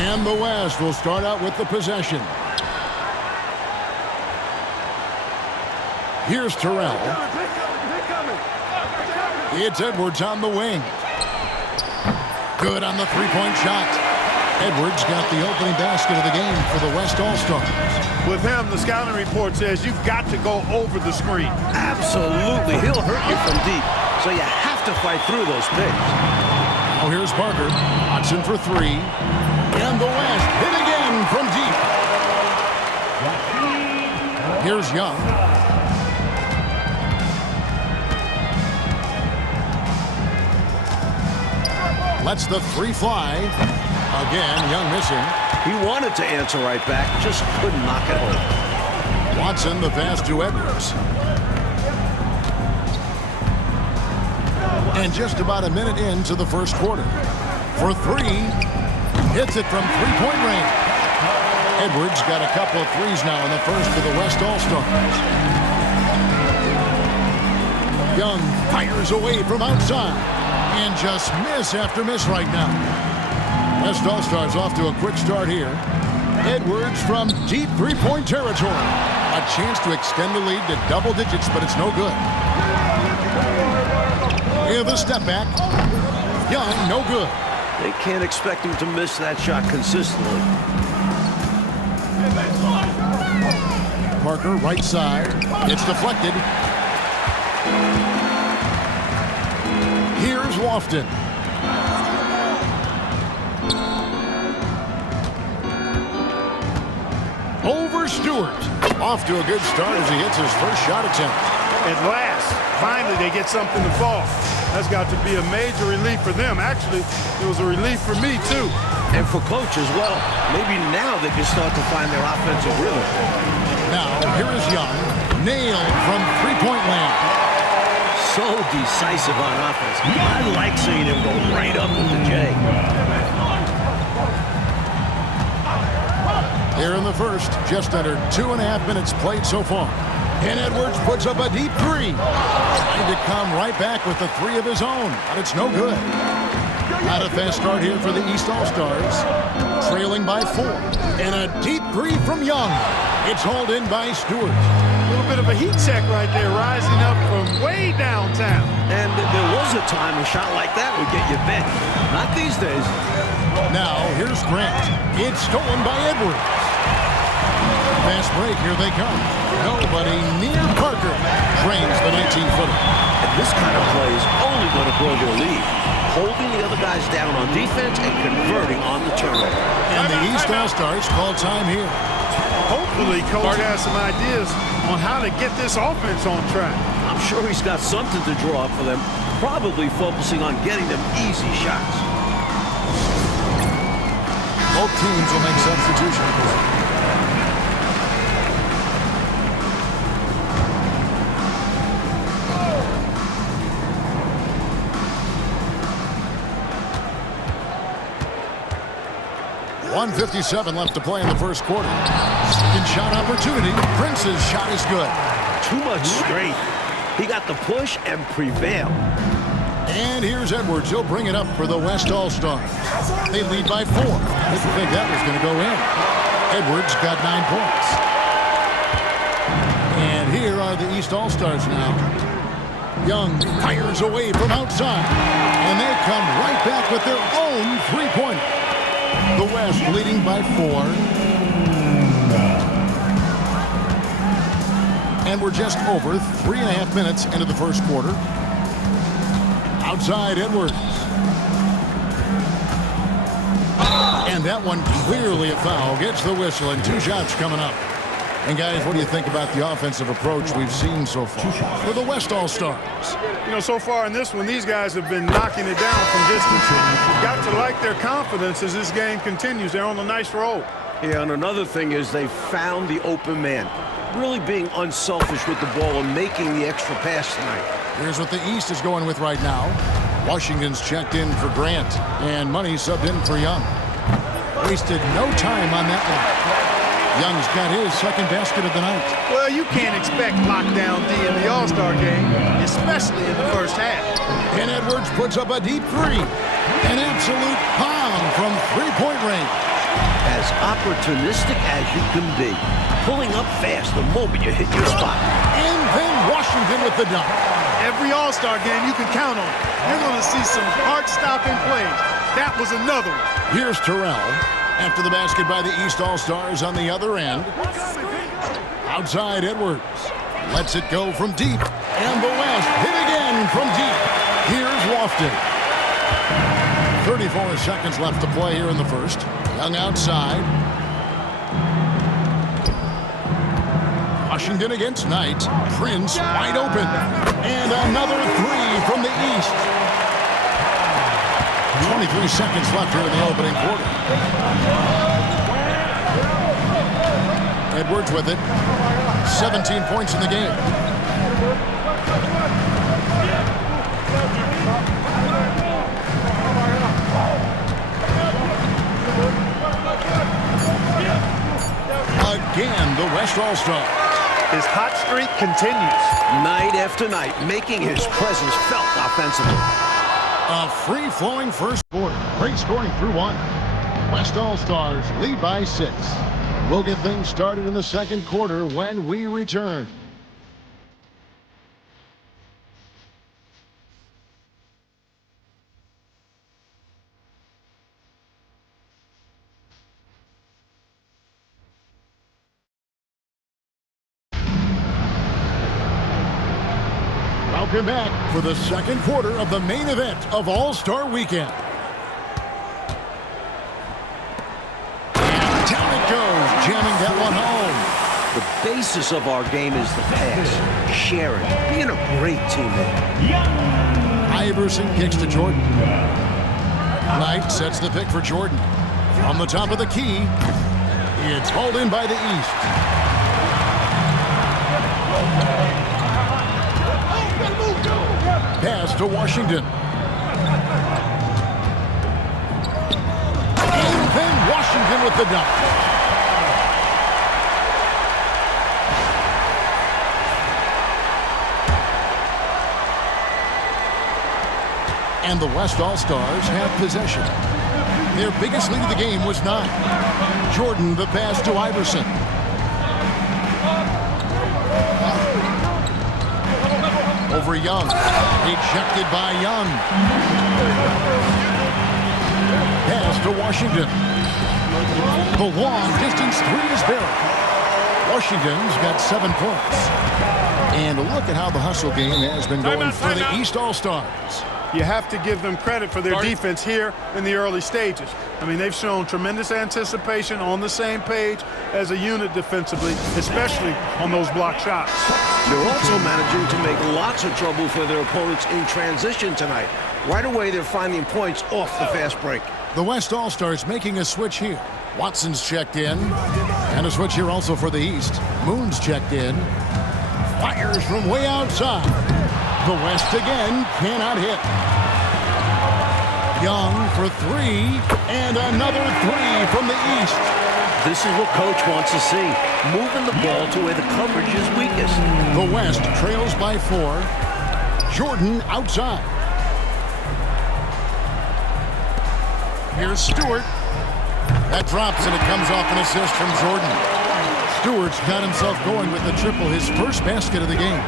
And the West will start out with the possession. Here's Terrell. It's Edwards on the wing. Good on the three-point shot. Edwards got the opening basket of the game for the West All-Stars. With him, the scouting report says you've got to go over the screen. Absolutely. He'll hurt you from deep, so you have to fight through those picks. Now here's Parker. Watson for three. And the West hit again from deep. Here's Young. Lets the three fly. Again, Young missing. He wanted to answer right back, just couldn't knock it home. Watson the pass to Edwards. And just about a minute into the first quarter. For three. Hits it from three-point range. Edwards got a couple of threes now in the first for the West All-Stars. Young fires away from outside. And just miss after miss right now. West All-Stars off to a quick start here. Edwards from deep three-point territory. A chance to extend the lead to double digits, but it's no good. With a step back. Young, no good. They can't expect him to miss that shot consistently. Parker, right side. It's deflected. Here's Lofton. Over Stewart. Off to a good start as he hits his first shot attempt. At last, finally they get something to fall. That's got to be a major relief for them. Actually, it was a relief for me, too. And for coach as well. Maybe now they can start to find their offensive rhythm. Now, here is Young. Nailed from three-point land. So decisive on offense. I like seeing him go right up with the J. Here in the first, just under 2.5 minutes played so far. And Edwards puts up a deep three. Trying to come right back with the three of his own, but it's no good. Not a fast start here for the East All-Stars. Trailing by 4. And a deep three from Young. It's hauled in by Stewart. A little bit of a heat check right there, rising up from way downtown. And there was a time a shot like that would get you bent. Not these days. Now, here's Grant. It's stolen by Edwards. Fast break, here they come. Nobody near Parker. Drains the 19-footer. And this kind of play is only going to grow their lead. Holding the other guys down on defense and converting on the turnover. And the East All-Stars call time here. Hopefully, Coach has some ideas on how to get this offense on track. I'm sure he's got something to draw up for them, probably focusing on getting them easy shots. Both teams will make substitutions. .157 left to play in the first quarter. Second shot opportunity. Prince's shot is good. Too much strength. He got the push and prevailed. And here's Edwards. He'll bring it up for the West All-Stars. They lead by 4. Didn't think that was going to go in. Edwards got 9 points. And here are the East All-Stars now. Young fires away from outside. And they come right back with their own three-pointer. The West leading by 4. And we're just over 3.5 minutes into the first quarter. Outside Edwards. And that one clearly a foul. Gets the whistle and 2 shots coming up. And guys, what do you think about the offensive approach we've seen so far for the West All-Stars? You know, so far in this one, these guys have been knocking it down from distance. You've got to like their confidence as this game continues. They're on a nice roll. Yeah, and another thing is they found the open man. Really being unselfish with the ball and making the extra pass tonight. Here's what the East is going with right now. Washington's checked in for Grant, and Money subbed in for Young. Wasted no time on that one. Young's got his second basket of the night. Well, you can't expect lockdown D in the All-Star game, especially in the first half. And Edwards puts up a deep three. An absolute bomb from three-point range. As opportunistic as you can be. Pulling up fast the moment you hit your spot. And then Washington with the dunk. Every All-Star game you can count on. You're going to see some heart-stopping plays. That was another one. Here's Terrell. After the basket by the East All-Stars on the other end. Outside Edwards. Lets it go from deep. And the West hit again from deep. Here's Lofton. 34 seconds left to play here in the first. Young outside. Washington against Knight. Prince wide open. And another three from the East. 23 seconds left here in the opening quarter. Edwards with it. 17 points in the game. Again, the West All-Star. His hot streak continues. Night after night, making his presence felt offensively. A free-flowing first quarter. Great scoring through one. West All-Stars lead by 6. We'll get things started in the second quarter when we return. Welcome back for the second quarter of the main event of All-Star Weekend. And down it goes, jamming that one home. The basis of our game is the pass, sharing, being a great teammate. Iverson kicks to Jordan. Knight sets the pick for Jordan. From the top of the key, it's hauled in by the East. Pass to Washington. And then Washington with the dunk. And the West All-Stars have possession. Their biggest lead of the game was 9. Jordan the pass to Iverson. Over Young. Rejected by Young. Pass to Washington. The long distance three is buried. Washington's got 7 points. And look at how the hustle game has been going for the East All-Stars. You have to give them credit for their defense here in the early stages. I mean, they've shown tremendous anticipation, on the same page as a unit defensively, especially on those block shots. They're also managing to make lots of trouble for their opponents in transition tonight. Right away, they're finding points off the fast break. The West All-Stars making a switch here. Watson's checked in. And a switch here also for the East. Moon's checked in. Fires from way outside. The West again cannot hit. Young for 3, and another 3 from the East. This is what Coach wants to see. Moving the ball to where the coverage is weakest. The West trails by 4. Jordan outside. Here's Stewart. That drops, and it comes off an assist from Jordan. Stewart's got himself going with the triple, his first basket of the game.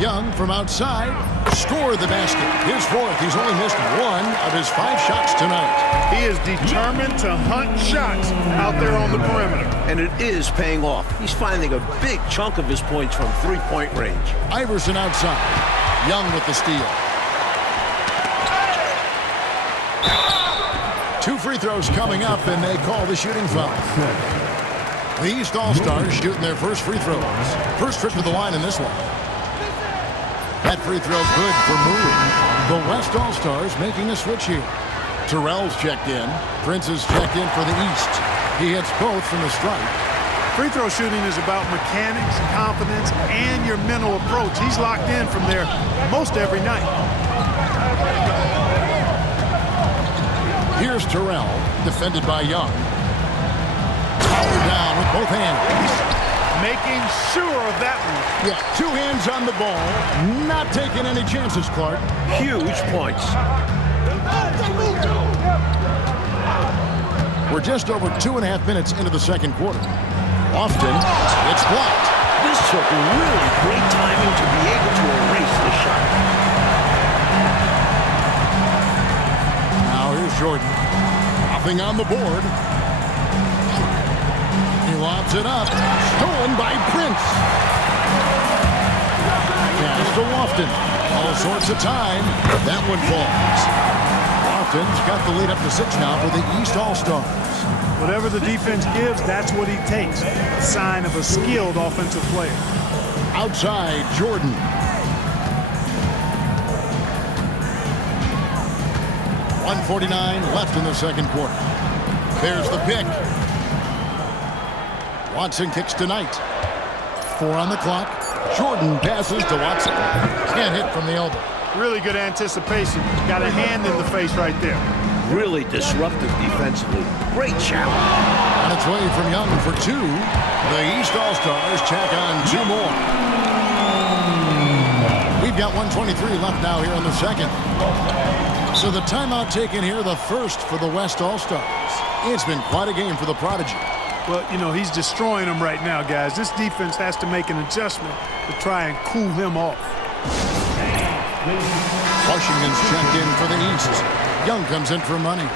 Young from outside scored the basket. His 4th. He's only missed 1 of his 5 shots tonight. He is determined to hunt shots out there on the perimeter. And it is paying off. He's finding a big chunk of his points from three-point range. Iverson outside. Young with the steal. 2 free throws coming up, and they call the shooting foul. The East All-Stars shooting their first free throws. First trip to the line in this one. That free throw's good for Moon. The West All-Stars making a switch here. Terrell's checked in. Prince is checked in for the East. He hits both from the stripe. Free throw shooting is about mechanics, confidence, and your mental approach. He's locked in from there most every night. Here's Terrell, defended by Young. Power down with both hands. Making sure of that one. Yeah, 2 hands on the ball. Not taking any chances, Clark. Huge points. We're just over 2.5 minutes into the second quarter. Lofton, it's blocked. This took really great timing to be able to erase the shot. Now here's Jordan. Nothing on the board. He lobs it up. Stolen by Prince. Pass to Lofton. All sorts of time. That one falls. Lofton's got the lead up to 6 now for the East All-Stars. Whatever the defense gives, that's what he takes. A sign of a skilled offensive player. Outside, Jordan. .149 left in the second quarter. There's the pick. Watson kicks tonight. 4 on the clock. Jordan passes to Watson. Can't hit from the elbow. Really good anticipation. Got a hand in the face right there. Really disruptive defensively. Great challenge. On its way from Young for 2. The East All-Stars check on 2 more. We've got 1:23 left now here in the second. So the timeout taken here, the first for the West All-Stars. It's been quite a game for the Prodigy. Well, you know, he's destroying them right now, guys. This defense has to make an adjustment to try and cool him off. Washington's checked in for the East. Young comes in for money.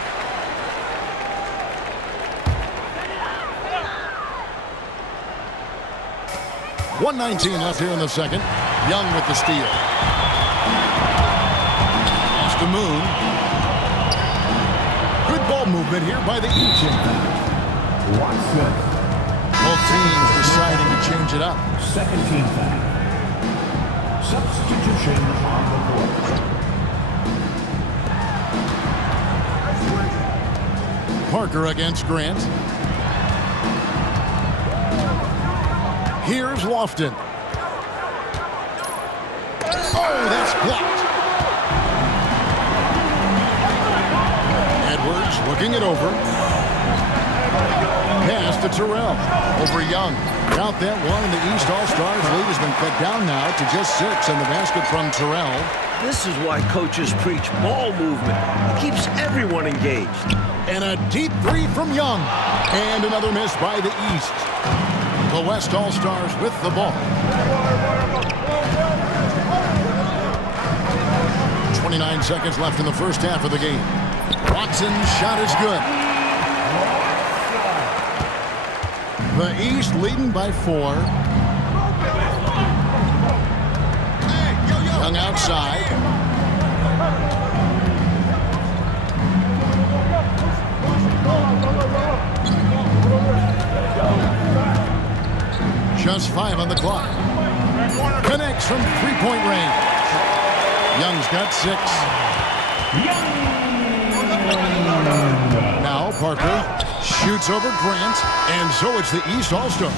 .119 left here in the second. Young with the steal. Pass to Moon. Good ball movement here by the East. Both teams deciding to change it up. Second team foul. Substitution on the court. Parker against Grant. Here's Lofton. Oh, that's blocked. Edwards looking it over. Pass to Terrell. Over Young. Count that one, and the East All-Stars lead has been cut down now to just 6, and the basket from Terrell. This is why coaches preach ball movement. It keeps everyone engaged. And a deep 3 from Young. And another miss by the East. The West All-Stars with the ball. 29 seconds left in the first half of the game. Watson's shot is good. The East leading by 4. Young outside. Just 5 on the clock. Connects from 3-point range. Young's got 6. Now Parker shoots over Grant, and so it's the East All-Stars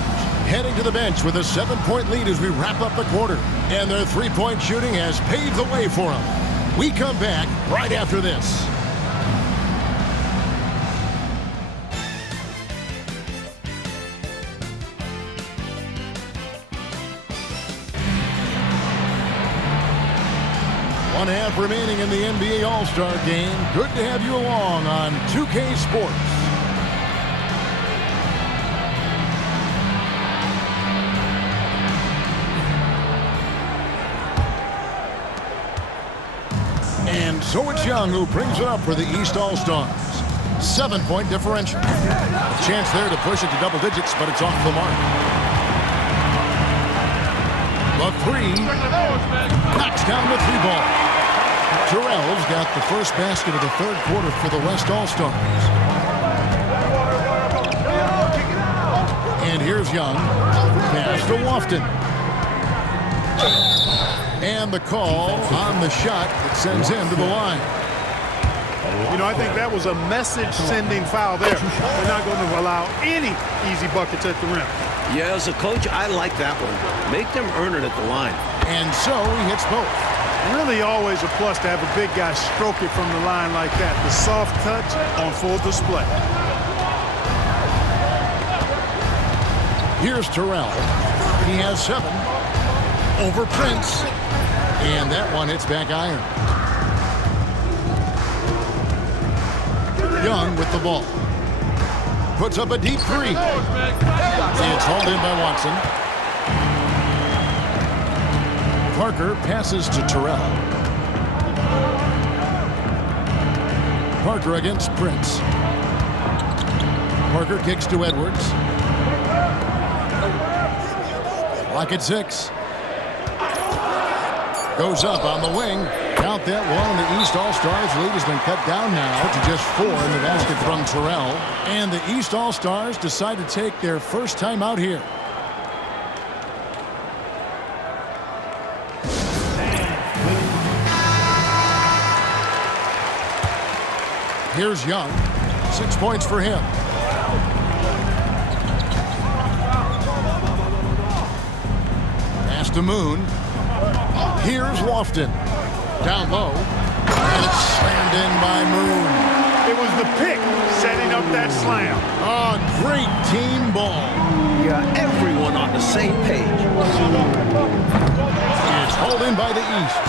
heading to the bench with a 7-point lead as we wrap up the quarter. And their 3-point shooting has paved the way for them. We come back right after this. One half remaining in the NBA All-Star Game. Good to have you along on 2K Sports. And so it's Young who brings it up for the East All-Stars. 7-point differential. A chance there to push it to double digits, but it's off the mark. The 3 knocks down the 3 ball. Terrell's got the first basket of the third quarter for the West All-Stars. And here's Young. Pass to Lofton. And the call on the shot that sends him to the line. You know, I think that was a message-sending foul there. They're not going to allow any easy buckets at the rim. Yeah, as a coach, I like that one. Make them earn it at the line. And so he hits both. Really always a plus to have a big guy stroke it from the line like that. The soft touch on full display. Here's Terrell. He has 7 over Prince. And that one hits back iron. Young with the ball. puts up a deep three. It's hauled in by Watson. Parker passes to Terrell. Parker against Prince. Parker kicks to Edwards. Lock at 6. Goes up on the wing. Count that one. The East All-Stars lead has been cut down now to just 4 in the basket from Terrell. And the East All-Stars decide to take their first time out here. Here's Young. 6 points for him. Pass to Moon. Here's Lofton. Down low. And it's slammed in by Moon. It was the pick setting up that slam. Oh, great team ball. Yeah, everyone on the same page. It's hauled in by the East.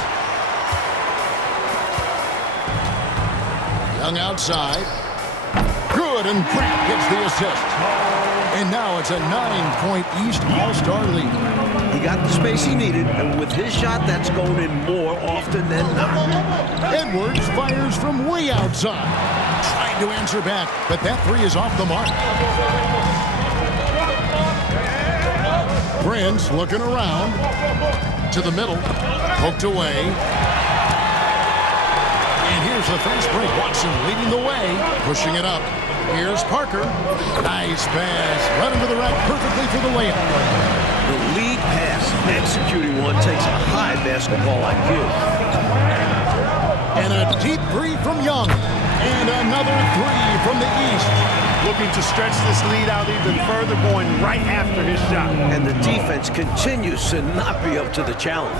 Young outside. Good, and Grant gets the assist. And now it's a 9-point East All-Star lead. He got the space he needed, and with his shot, that's going in more often than not. Edwards fires from way outside. Trying to answer back, but that three is off the mark. Prince looking around. To the middle. Poked away. And here's the fast break. Watson leading the way. Pushing it up. Here's Parker. Nice pass. Right into the rack perfectly for the layup. The lead pass, executing one, takes a high basketball IQ. And a deep three from Young. And another three from the East. Looking to stretch this lead out even further, going right after his shot. And the defense continues to not be up to the challenge.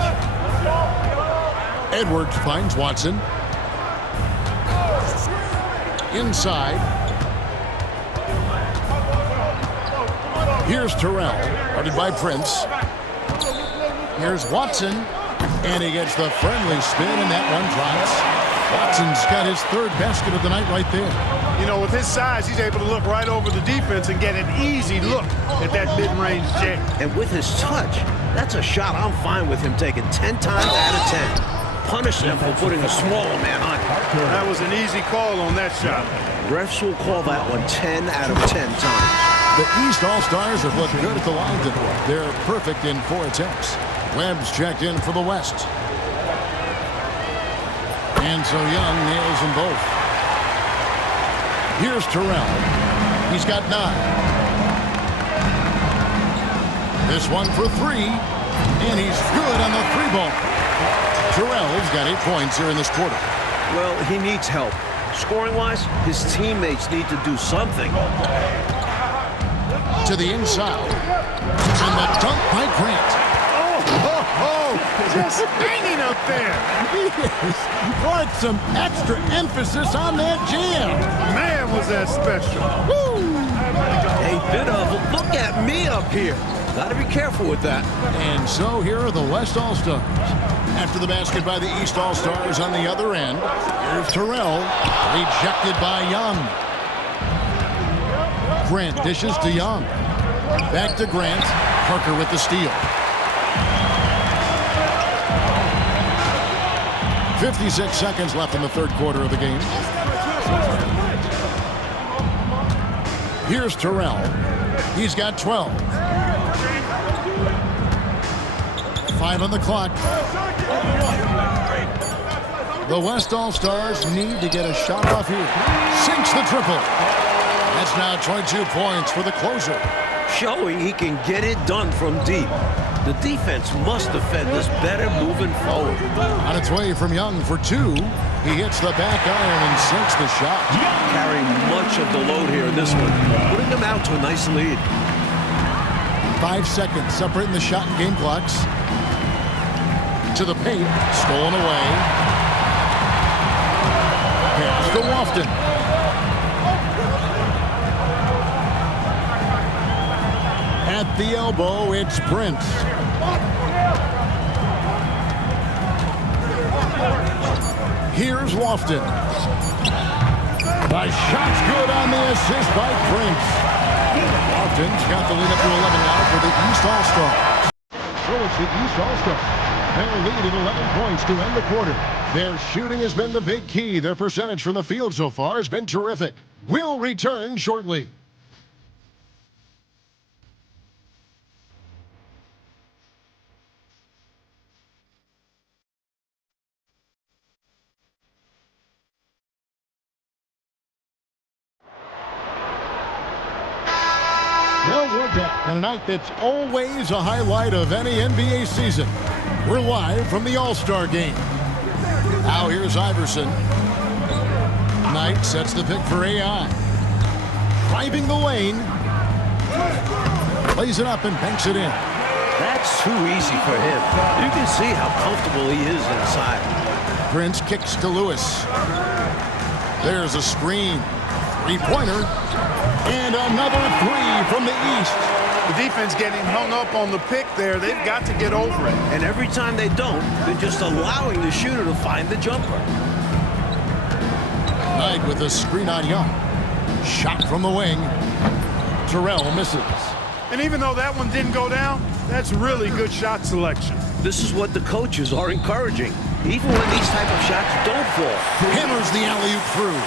Edwards finds Watson. Inside. Here's Terrell, guarded by Prince. Here's Watson, and he gets the friendly spin, and that one drops. Watson's got his 3rd basket of the night right there. You know, with his size, he's able to look right over the defense and get an easy look at that mid-range jam. And with his touch, that's a shot I'm fine with him taking 10 times out of 10. Punish him for putting a smaller man on him. That was an easy call on that shot. Refs will call that one 10 out of 10 times. The East All-Stars have looked good at the line tonight. They're perfect in 4 attempts. Webb's checked in for the West. And so Young nails them both. Here's Terrell. He's got 9. This one for 3. And he's good on the 3-ball. Terrell's got 8 points here in this quarter. Well, he needs help. Scoring-wise, his teammates need to do something. To the inside. And the dunk by Grant. Just hanging up there. Yes. Put some extra emphasis on that jam. Man, was that special. Woo! A bit of look at me up here. Got to be careful with that. And so here are the West All-Stars. After the basket by the East All-Stars on the other end. Here's Terrell. Rejected by Young. Grant dishes to Young. Back to Grant. Parker with the steal. 56 seconds left in the 3rd quarter of the game. Here's Terrell. He's got 12. 5 on the clock. The West All-Stars need to get a shot off here. Sinks the triple. That's now 22 points for the closer. Showing he can get it done from deep. The defense must defend this better moving forward. On its way from Young for 2. He hits the back iron and sinks the shot. Carrying much of the load here in this one. Putting them out to a nice lead. 5 seconds separating the shot and game clocks. To the paint. Stolen away. Pass to Lofton. At the elbow, it's Prince. Here's Lofton. The shot's good on the assist by Prince. Lofton's got the lead up to 11 now for the East All-Stars. So it's the East All-Stars. They're leading 11 points to end the quarter. Their shooting has been the big key. Their percentage from the field so far has been terrific. We'll return shortly. Well, we're back on a night that's always a highlight of any NBA season. We're live from the All-Star game. Now here's Iverson. Knight sets the pick for AI. Driving the lane. Plays it up and banks it in. That's too easy for him. You can see how comfortable he is inside. Prince kicks to Lewis. There's a screen. Three-pointer. And another three from the East. The defense getting hung up on the pick there. They've got to get over it. And every time they don't, they're just allowing the shooter to find the jumper. Knight with a screen on Young. Shot from the wing. Terrell misses. And even though that one didn't go down, that's really good shot selection. This is what the coaches are encouraging, even when these type of shots don't fall. Hammers the alley-oop through.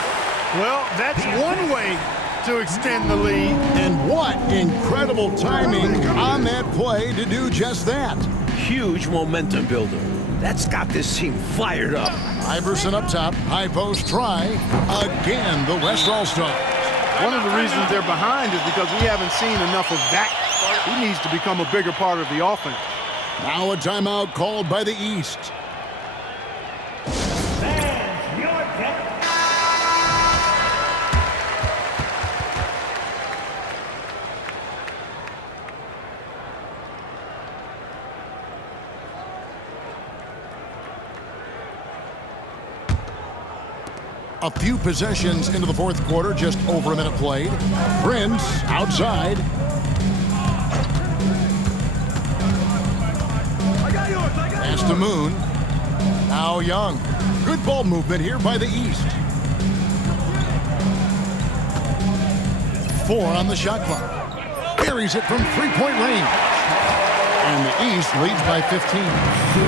Well, that's one way to extend the lead. And what incredible timing on that play to do just that. Huge momentum builder. That's got this team fired up. Iverson up top, high post try. Again, the West All-Stars. One of the reasons they're behind is because we haven't seen enough of that. He needs to become a bigger part of the offense. Now a timeout called by the East. A few possessions into the fourth quarter, just over a minute played. Prince outside. Pass to Moon. Now Young. Good ball movement here by the East. 4 on the shot clock. Carries it from three-point range. And the East leads by 15.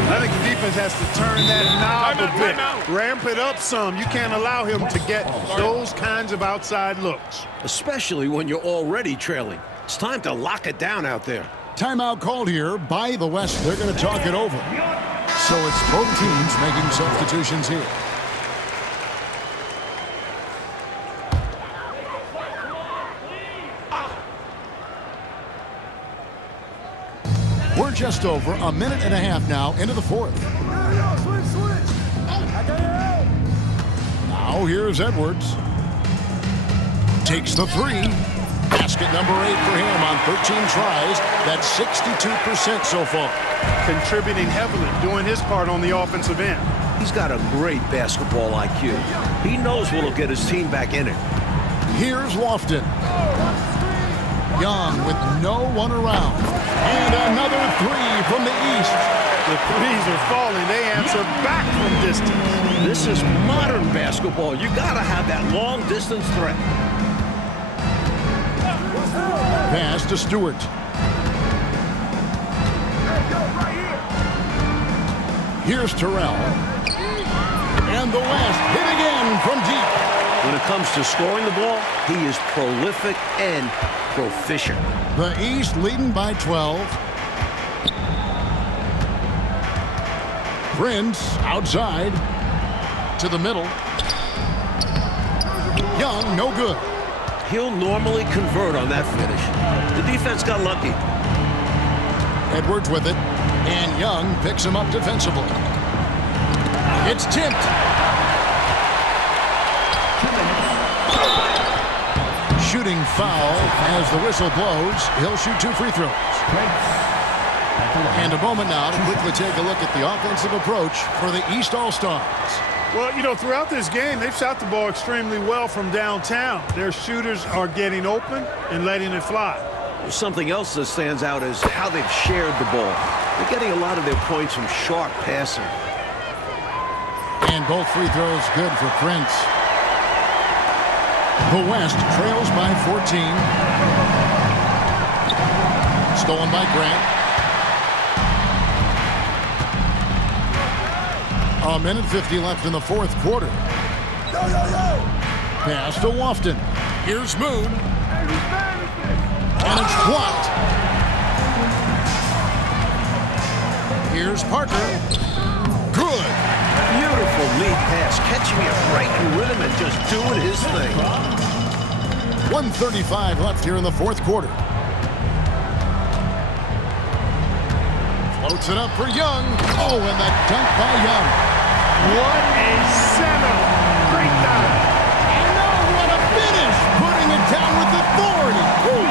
I think the defense has to turn that knob a bit. Ramp it up some. You can't allow him to get those kinds of outside looks. Especially when you're already trailing. It's time to lock it down out there. Timeout called here by the West. They're going to talk it over. So it's both teams making substitutions here. We're just over a minute and a half now into the fourth. Now here's Edwards. Takes the three. Basket number 8 for him on 13 tries. That's 62% so far. Contributing heavily, doing his part on the offensive end. He's got a great basketball IQ. He knows what'll get his team back in it. Here's Lofton. Young with no one around. And another three from the East. The threes are falling. They answer back from distance. This is modern basketball. You gotta have that long distance threat. Pass to Stewart. Here's Terrell. And the West hit again from deep. When it comes to scoring the ball, he is prolific and proficient. The East leading by 12. Prince outside to the middle. Young, no good. He'll normally convert on that finish. The defense got lucky. Edwards with it, and Young picks him up defensively. It's tipped. Shooting foul as the whistle blows. He'll shoot 2 free throws. And a moment now to quickly take a look at the offensive approach for the East All-Stars. Well, you know, throughout this game, they've shot the ball extremely well from downtown. Their shooters are getting open and letting it fly. Something else that stands out is how they've shared the ball. They're getting a lot of their points from sharp passing. And both free throws good for Prince. The West trails by 14. Stolen by Grant. A minute 50 left in the fourth quarter. Pass to Lofton. Here's Moon. And it's blocked. Here's Parker. Good. Beautiful lead pass, catching it right in rhythm and just doing his thing. 1:35 left here in the fourth quarter. Floats it up for Young. Oh, and the dunk by Young. What a setup. Great dive. And oh, what a finish. Putting it down with authority. Woo.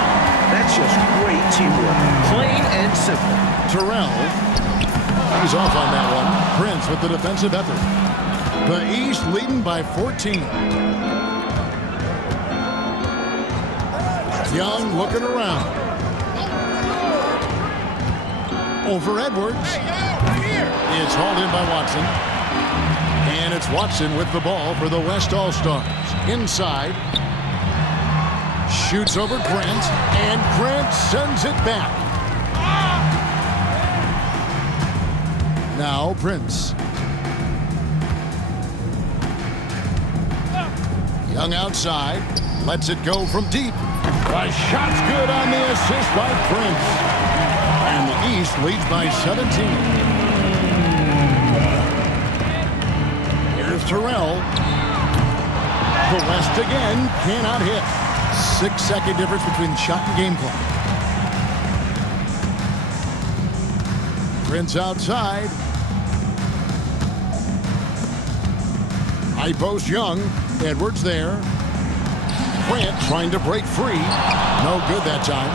That's just great teamwork. Plain and simple. Terrell. He's off on that one. Prince with the defensive effort. The East leading by 14. Young looking around. Over Edwards. It's hauled in by Watson. And it's Watson with the ball for the West All-Stars. Inside. Shoots over Grant. And Grant sends it back. Now Prince. Young outside. Lets it go from deep. The shot's good on the assist by Prince. And the East leads by 17. Here's Terrell. The West again cannot hit. 6-second difference between shot and game clock. Prince outside. High post Young. Edwards there. Grant trying to break free. No good that time.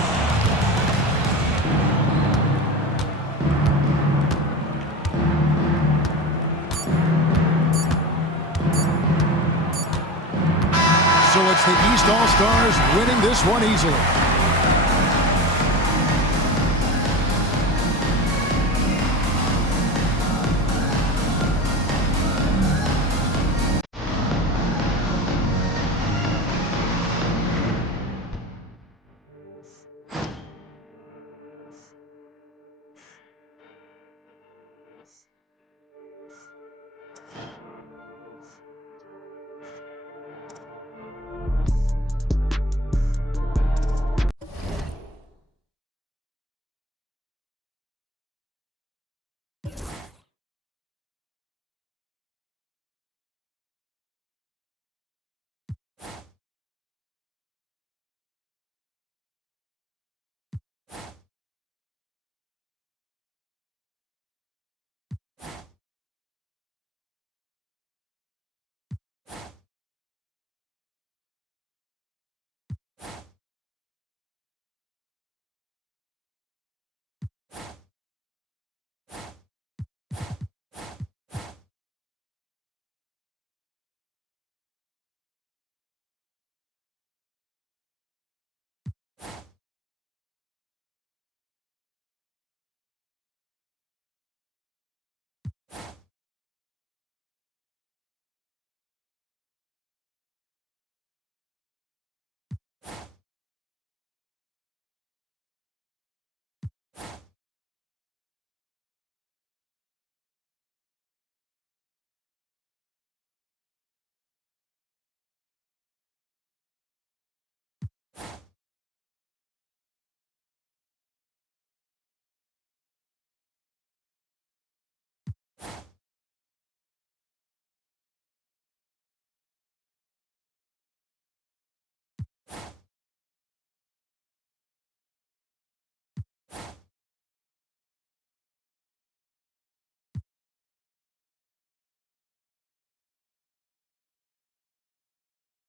So it's the East All-Stars winning this one easily.